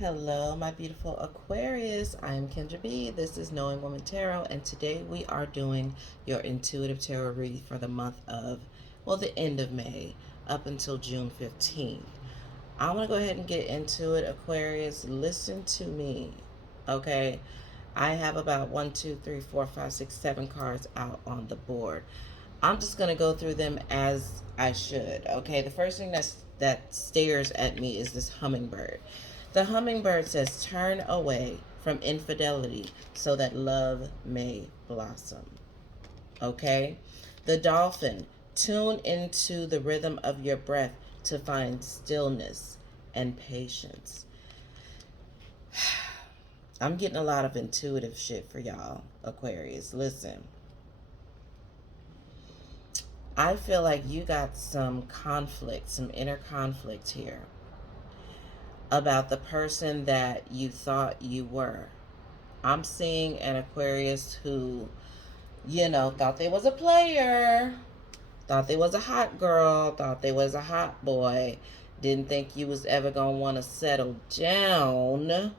Hello, my beautiful Aquarius. I'm Kendra B. This is Knowing Woman Tarot, and today we are doing your intuitive tarot reading for the month of, the end of May up until June 15th. I'm going to go ahead and get into it, Aquarius. Listen to me, okay? I have about 7 cards out on the board. I'm just going to go through them as I should, okay? The first thing that stares at me is this hummingbird. The hummingbird says, turn away from infidelity so that love may blossom. Okay? The dolphin, tune into the rhythm of your breath to find stillness and patience. I'm getting a lot of intuitive shit for y'all, Aquarius. Listen. I feel like you got some conflict, some inner conflict here about the person that you thought you were. I'm seeing an Aquarius who, thought they was a player, thought they was a hot girl, thought they was a hot boy, didn't think you was ever going to want to settle down.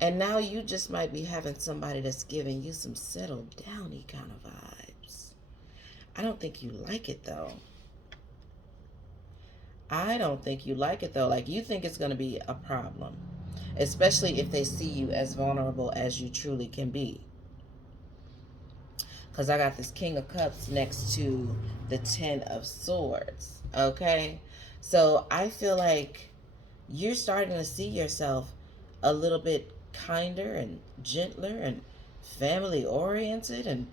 And now you just might be having somebody that's giving you some settle downy kind of vibes. I don't think you like it though. Like, you think it's going to be a problem, especially if they see you as vulnerable as you truly can be. Because I got this King of Cups next to the Ten of Swords. Okay? So I feel like you're starting to see yourself a little bit kinder and gentler and family oriented and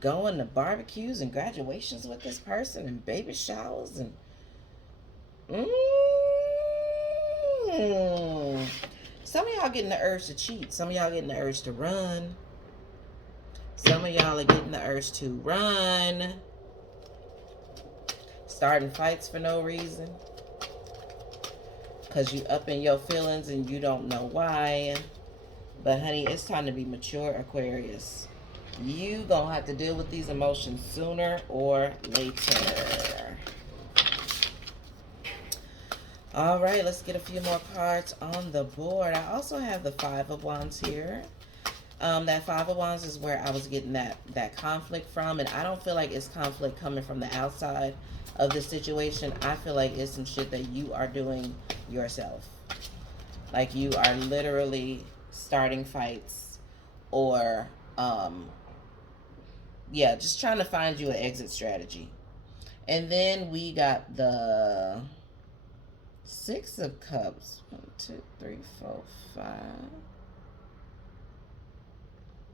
going to barbecues and graduations with this person and baby showers and some of y'all getting the urge to cheat. Some of y'all getting the urge to run. Some of y'all are getting the urge to run. Starting fights for no reason. Because you up in your feelings and you don't know why. But honey, it's time to be mature, Aquarius. You gonna have to deal with these emotions sooner or later. All right, let's get a few more cards on the board. I also have the Five of Wands here. That Five of Wands is where I was getting that conflict from, and I don't feel like it's conflict coming from the outside of the situation. I feel like it's some shit that you are doing yourself. Like you are literally starting fights or, just trying to find you an exit strategy. And then we got the Six of Cups. 1, 2, 3, 4, 5.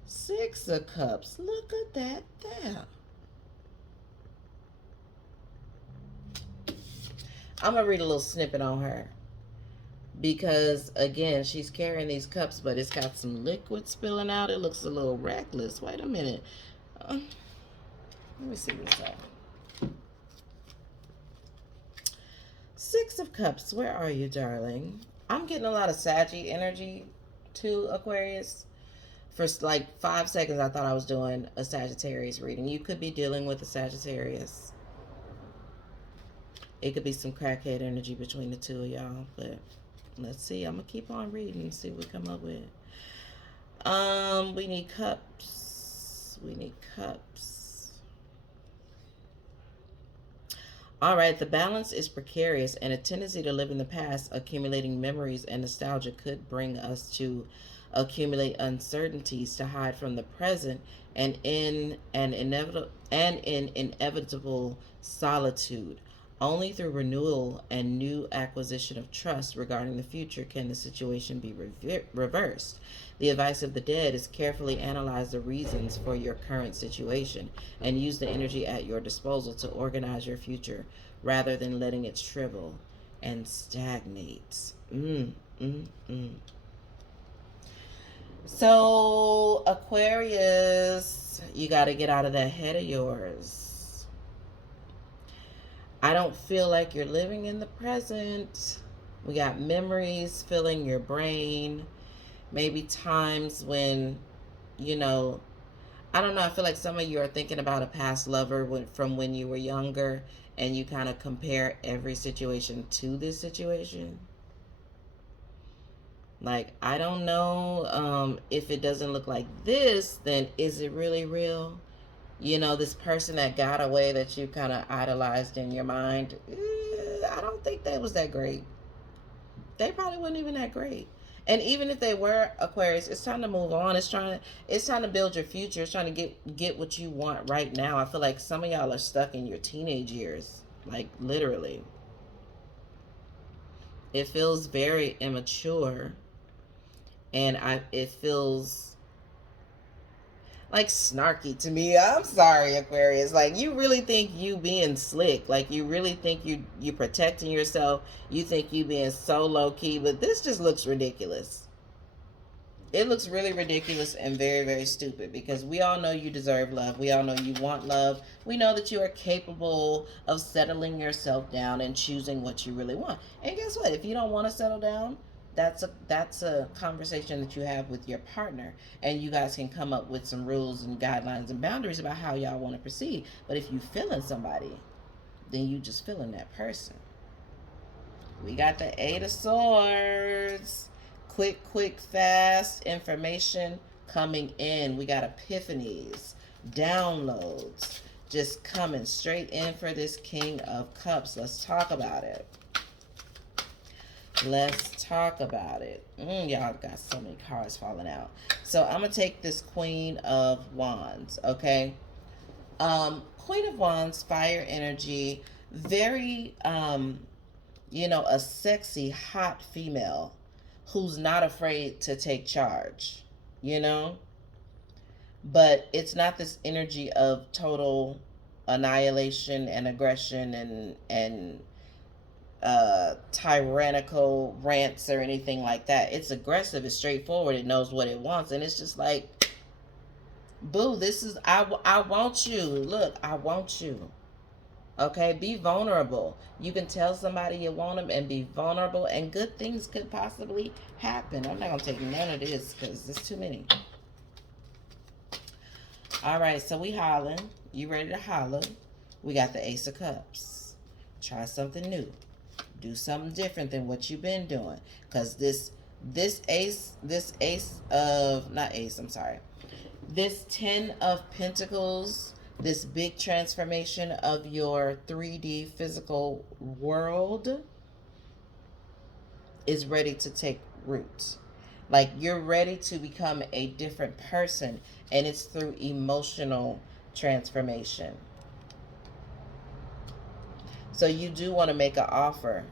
Six of Cups. Look at that there. I'm going to read a little snippet on her. Because, again, she's carrying these cups, but it's got some liquid spilling out. It looks a little reckless. Wait a minute. Let me see what's up. Six of Cups, where are you, darling? I'm getting a lot of Saggy energy too, Aquarius. For like 5 seconds, I thought I was doing a Sagittarius reading. You could be dealing with a Sagittarius. It could be some crackhead energy between the two of y'all, but let's see. I'm going to keep on reading and see what we come up with. We need cups. We need cups. All right, the balance is precarious, and a tendency to live in the past, accumulating memories and nostalgia could bring us to accumulate uncertainties to hide from the present and in inevitable solitude. Only through renewal and new acquisition of trust regarding the future can the situation be reversed. The advice of the dead is carefully analyze the reasons for your current situation and use the energy at your disposal to organize your future rather than letting it shrivel and stagnate. So, Aquarius, you got to get out of that head of yours. I don't feel like you're living in the present. We got memories filling your brain. Maybe times when, I don't know. I feel like some of you are thinking about a past lover from when you were younger, and you kind of compare every situation to this situation. Like, I don't know, if it doesn't look like this, then is it really real? You know, this person that got away that you kind of idolized in your mind, I don't think that was that great. They probably wasn't even that great. And even if they were, Aquarius, it's time to move on. It's time to build your future. It's trying to get what you want right now. I feel like some of y'all are stuck in your teenage years. Like, literally. It feels very immature, and it feels like snarky to me. I'm sorry, Aquarius. Like, you really think you being slick. Like, you really think you protecting yourself. You think you being so low key, but this just looks ridiculous. It looks really ridiculous and very, very stupid, because we all know you deserve love. We all know you want love. We know that you are capable of settling yourself down and choosing what you really want. And guess what? If you don't want to settle down, that's a conversation that you have with your partner, and you guys can come up with some rules and guidelines and boundaries about how y'all want to proceed. But if you feeling somebody, then you just feeling that person. We got the Eight of Swords. Quick, fast information coming in. We got epiphanies, downloads, just coming straight in for this King of Cups. Let's talk about it. Let's talk about it. Y'all got so many cards falling out. So I'm going to take this Queen of Wands, okay? Queen of Wands, fire energy, very, a sexy, hot female who's not afraid to take charge, But it's not this energy of total annihilation and aggression and tyrannical rants or anything like that. It's aggressive, it's straightforward, it knows what it wants, and it's just like, boo, this is, I want you. Look, I want you. Okay, be vulnerable. You can tell somebody you want them and be vulnerable, and good things could possibly happen. I'm not going to take none of this because there's too many. All right, so we hollering. You ready to holler? We got the Ace of Cups. Try something new. Do something different than what you've been doing. Because this Ten of Pentacles, this big transformation of your 3D physical world is ready to take root. Like, you're ready to become a different person, and it's through emotional transformation. So you do want to make an offer,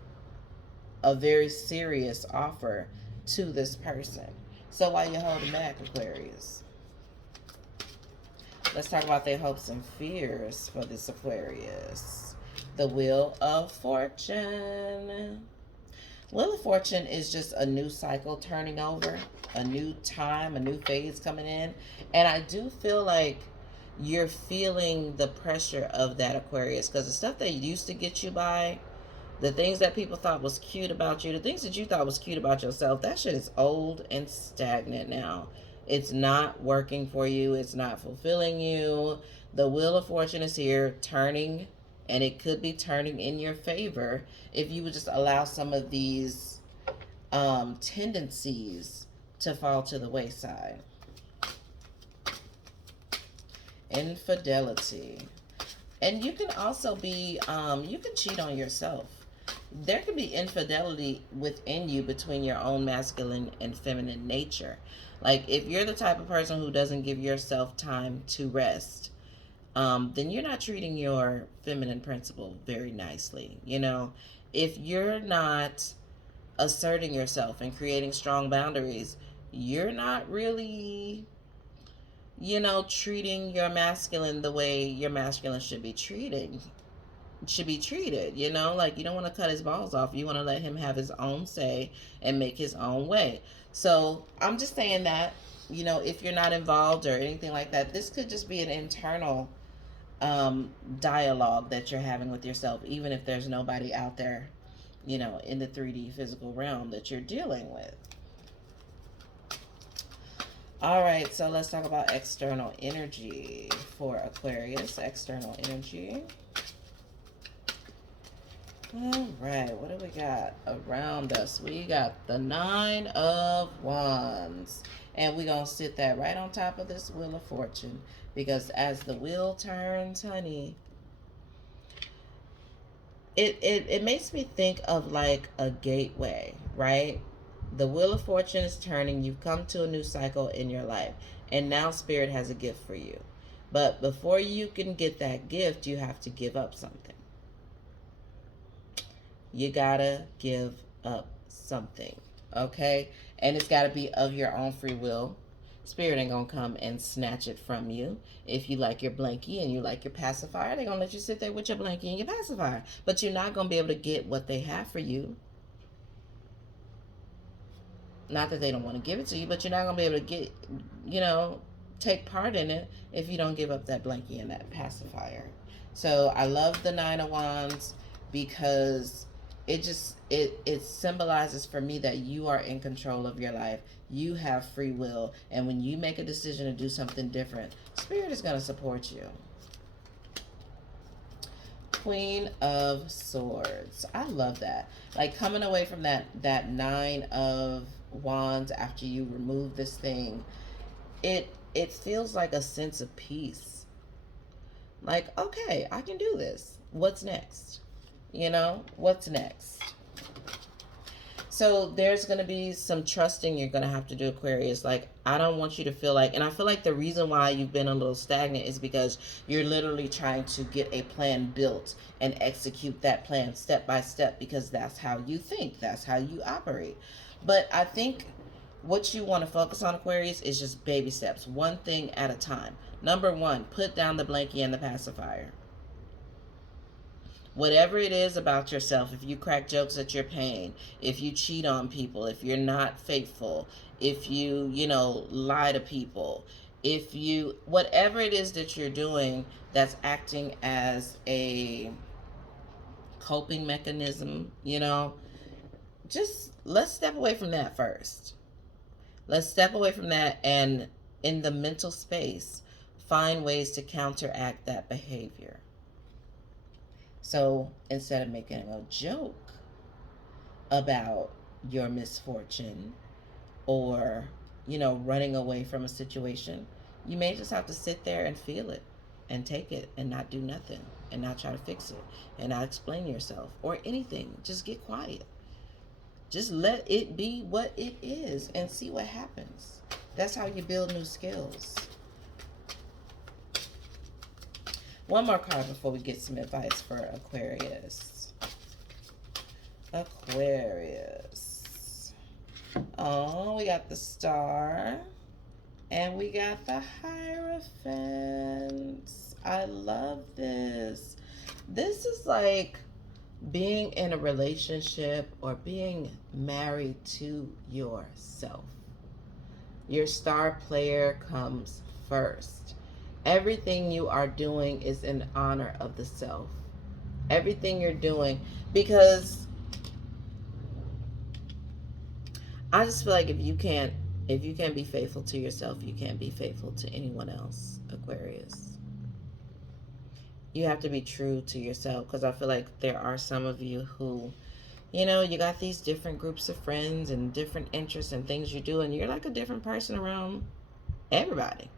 a very serious offer to this person. So why you holding back, Aquarius? Let's talk about their hopes and fears for this Aquarius. The Wheel of Fortune. Wheel of Fortune is just a new cycle turning over, a new time, a new phase coming in. And I do feel like you're feeling the pressure of that, Aquarius, because the stuff that used to get you by, the things that people thought was cute about you, the things that you thought was cute about yourself, that shit is old and stagnant now. It's not working for you. It's not fulfilling you. The Wheel of Fortune is here turning, and it could be turning in your favor if you would just allow some of these tendencies to fall to the wayside. Infidelity. And you can also be, you can cheat on yourself. There can be infidelity within you between your own masculine and feminine nature. Like, if you're the type of person who doesn't give yourself time to rest, then you're not treating your feminine principle very nicely. If you're not asserting yourself and creating strong boundaries, you're not really, treating your masculine the way your masculine should be treated. Like, you don't want to cut his balls off. You want to let him have his own say and make his own way. So I'm just saying that, if you're not involved or anything like that, this could just be an internal dialogue that you're having with yourself, even if there's nobody out there, in the 3D physical realm that you're dealing with. All right, so let's talk about external energy for Aquarius. External energy. All right, what do we got around us? We got the Nine of Wands. And we're going to sit that right on top of this Wheel of Fortune. Because as the wheel turns, honey, it makes me think of like a gateway, right? The Wheel of Fortune is turning. You've come to a new cycle in your life. And now Spirit has a gift for you. But before you can get that gift, you have to give up something. You gotta give up something, okay? And it's gotta be of your own free will. Spirit ain't gonna come and snatch it from you. If you like your blankie and you like your pacifier, they're gonna let you sit there with your blankie and your pacifier. But you're not gonna be able to get what they have for you. Not that they don't want to give it to you, but you're not gonna be able to get, take part in it if you don't give up that blankie and that pacifier. So I love the Nine of Wands because it symbolizes for me that you are in control of your life. You have free will, and when you make a decision to do something different, Spirit is going to support you. Queen of Swords. I love that. Like coming away from that Nine of Wands after you remove this thing, it feels like a sense of peace. Like, okay, I can do this. What's next? What's next? So there's going to be some trusting you're going to have to do, Aquarius. Like, I don't want you to feel like, and I feel like the reason why you've been a little stagnant is because you're literally trying to get a plan built and execute that plan step by step because that's how you think. That's how you operate. But I think what you want to focus on, Aquarius, is just baby steps, one thing at a time. Number one, put down the blankie and the pacifier. Whatever it is about yourself, if you crack jokes at your pain, if you cheat on people, if you're not faithful, if you, lie to people, if you, whatever it is that you're doing that's acting as a coping mechanism, just let's step away from that first. Let's step away from that and in the mental space, find ways to counteract that behavior. So instead of making a joke about your misfortune or, running away from a situation, you may just have to sit there and feel it and take it and not do nothing and not try to fix it and not explain yourself or anything. Just get quiet. Just let it be what it is and see what happens. That's how you build new skills. One more card before we get some advice for Aquarius. Aquarius. Oh, we got the Star. And we got the Hierophant. I love this. This is like being in a relationship or being married to yourself. Your star player comes first. Everything you are doing is in honor of the self. Everything you're doing, because I just feel like if you can't be faithful to yourself, you can't be faithful to anyone else, Aquarius. You have to be true to yourself, because I feel like there are some of you who, you got these different groups of friends and different interests and things you do, and you're like a different person around everybody.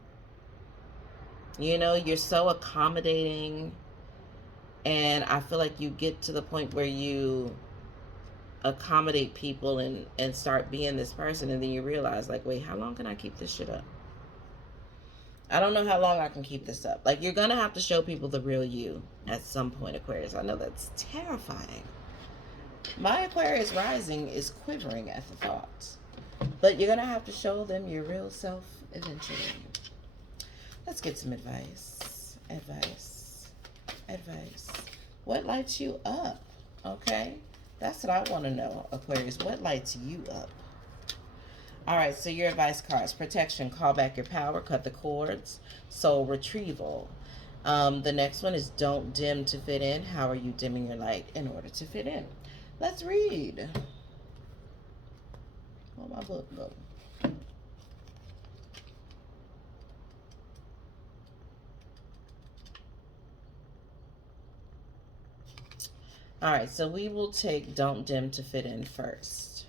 You're so accommodating, and I feel like you get to the point where you accommodate people and start being this person, and then you realize, like, wait, how long can I keep this shit up? I don't know how long I can keep this up. Like, you're gonna have to show people the real you at some point, Aquarius. I know that's terrifying. My Aquarius rising is quivering at the thought, but you're gonna have to show them your real self eventually. Let's get some advice. Advice. What lights you up? Okay? That's what I want to know, Aquarius. What lights you up? All right, so your advice cards. Protection, call back your power, cut the cords. Soul retrieval. The next one is don't dim to fit in. How are you dimming your light in order to fit in? Let's read. Where my book go? All right, so we will take don't dim to fit in first.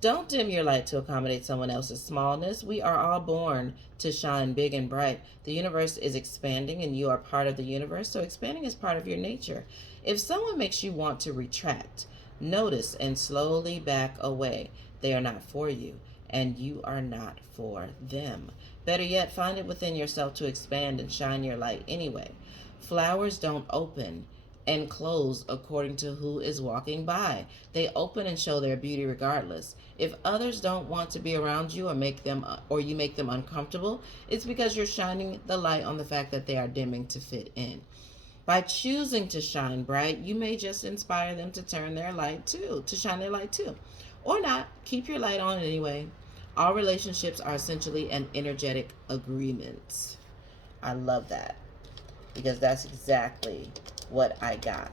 Don't dim your light to accommodate someone else's smallness. We are all born to shine big and bright. The universe is expanding and you are part of the universe, so expanding is part of your nature. If someone makes you want to retract, notice and slowly back away. They are not for you, and you are not for them. Better yet, find it within yourself to expand and shine your light anyway. Flowers don't open and close according to who is walking by. They open and show their beauty regardless. If others don't want to be around you or you make them uncomfortable, it's because you're shining the light on the fact that they are dimming to fit in. By choosing to shine bright, you may just inspire them to turn their light too, to shine their light too. Or not, keep your light on anyway. All relationships are essentially an energetic agreement. I love that because that's exactly what I got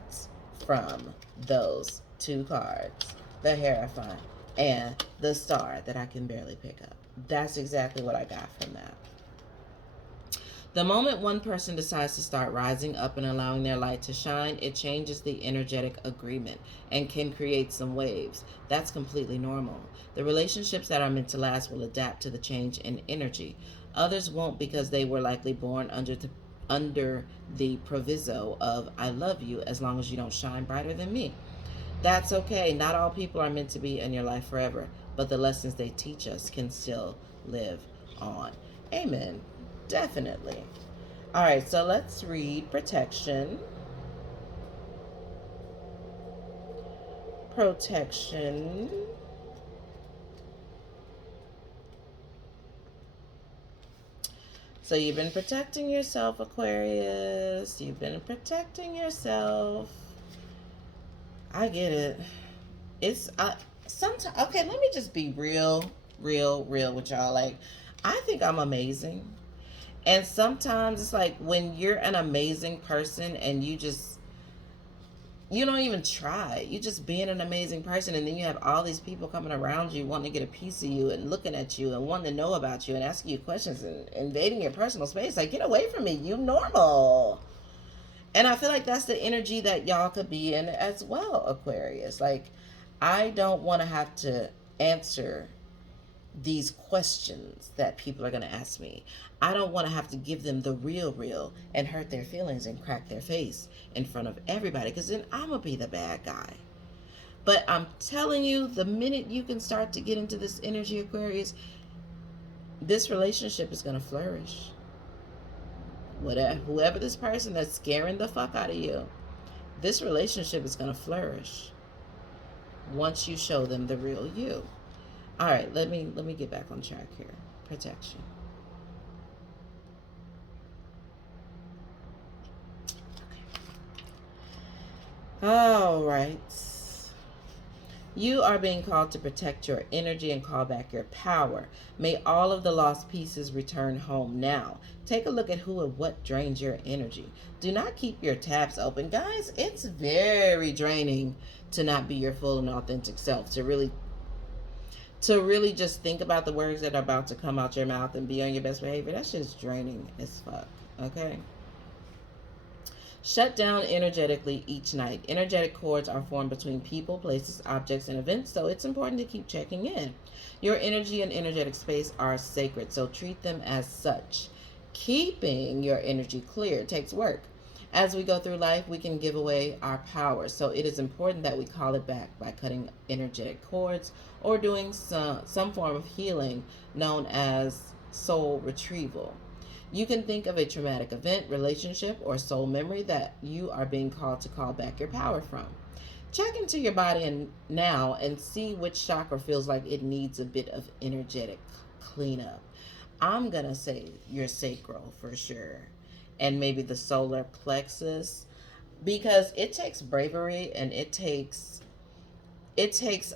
from those two cards, the Hierophant and the Star that I can barely pick up. That's exactly what I got from that. The moment one person decides to start rising up and allowing their light to shine, it changes the energetic agreement and can create some waves. That's completely normal. The relationships that are meant to last will adapt to the change in energy. Others won't because they were likely born under the proviso of I love you as long as you don't shine brighter than me. That's okay. Not all people are meant to be in your life forever, but the lessons they teach us can still live on. Amen. Definitely. All right, so let's read protection. Protection. So you've been protecting yourself, Aquarius. You've been protecting yourself. I get it. It's sometimes okay, let me just be real with y'all. Like, I think I'm amazing. And sometimes it's like when you're an amazing person and you don't even try. You just being an amazing person, and then you have all these people coming around you wanting to get a piece of you and looking at you and wanting to know about you and asking you questions and invading your personal space. Like, get away from me. You normal. And I feel like that's the energy that y'all could be in as well, Aquarius. Like, I don't want to have to answer these questions that people are going to ask me. I don't want to have to give them the real and hurt their feelings and crack their face in front of everybody, because then I'm going to be the bad guy. But I'm telling you, the minute you can start to get into this energy, Aquarius, this relationship is going to flourish. Whoever this person that's scaring the fuck out of you, this relationship is going to flourish once you show them the real you. All right, let me get back on track here. Protection. Okay. All right. You are being called to protect your energy and call back your power. May all of the lost pieces return home now. Take a look at who and what drains your energy. Do not keep your taps open. Guys, it's very draining to not be your full and authentic self, to really just think about the words that are about to come out your mouth and be on your best behavior. That's just draining as fuck, okay? Shut down energetically each night. Energetic cords are formed between people, places, objects, and events, so it's important to keep checking in. Your energy and energetic space are sacred, so treat them as such. Keeping your energy clear takes work. As we go through life, we can give away our power, so it is important that we call it back by cutting energetic cords or doing some form of healing known as soul retrieval. You can think of a traumatic event, relationship, or soul memory that you are being called to call back your power from. Check into your body now and see which chakra feels like it needs a bit of energetic cleanup. I'm going to say your sacral for sure, and maybe the solar plexus, because it takes bravery and it takes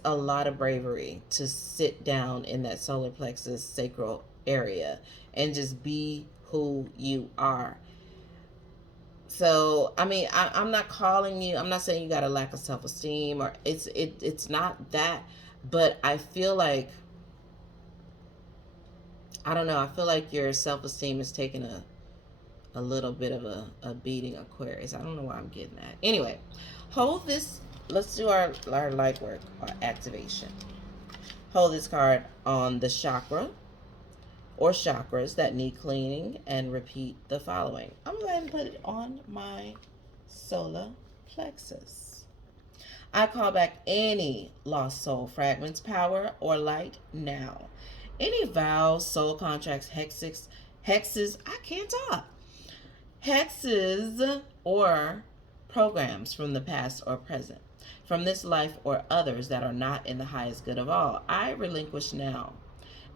a lot of bravery to sit down in that solar plexus sacral area and just be who you are. So, I mean, I'm not calling you, I'm not saying you got a lack of self-esteem, or it's not that, but I feel like, I don't know, I feel like your self-esteem is taking a little bit of a beating, Aquarius. I don't know why I'm getting that. Anyway, hold this. Let's do our light work, our activation. Hold this card on the chakra or chakras that need cleaning and repeat the following. I'm going to go ahead and put it on my solar plexus. I call back any lost soul fragments, power, or light now. Any vows, soul contracts, hexes, I can't talk. Hexes or programs from the past or present, from this life or others that are not in the highest good of all, I relinquish now.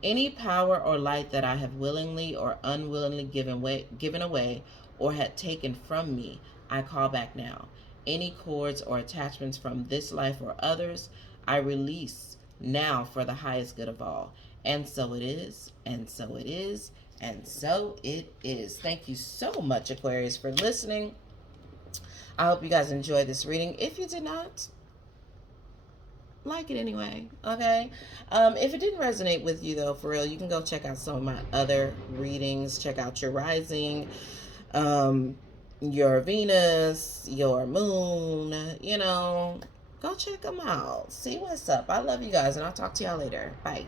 Any power or light that I have willingly or unwillingly given away or had taken from me, I call back now. Any cords or attachments from this life or others, I release now for the highest good of all. And so it is, and so it is, and so it is. Thank you so much, Aquarius, for listening. I hope you guys enjoyed this reading. If you did not, like it anyway, okay? If it didn't resonate with you, though, for real, you can go check out some of my other readings. Check out your rising, your Venus, your moon, you know. Go check them out. See what's up. I love you guys, and I'll talk to y'all later. Bye.